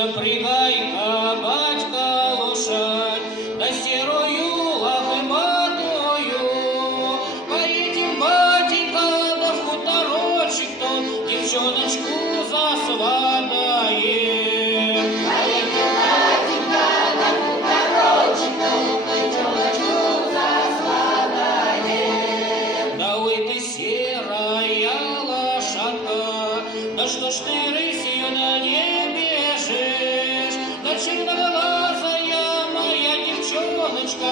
запрягай-ка, батька, лошадь, да серою лохматую. Поедем, батенька, да в хуторочек тот, девчоночку засватаем. Поедем, батенька, да в хуторочек тот, девчоночку засватаем. Да ой ты серая лошадка, да что ж ты рысью на не бежишь? Да черноглазая моя девчоночка,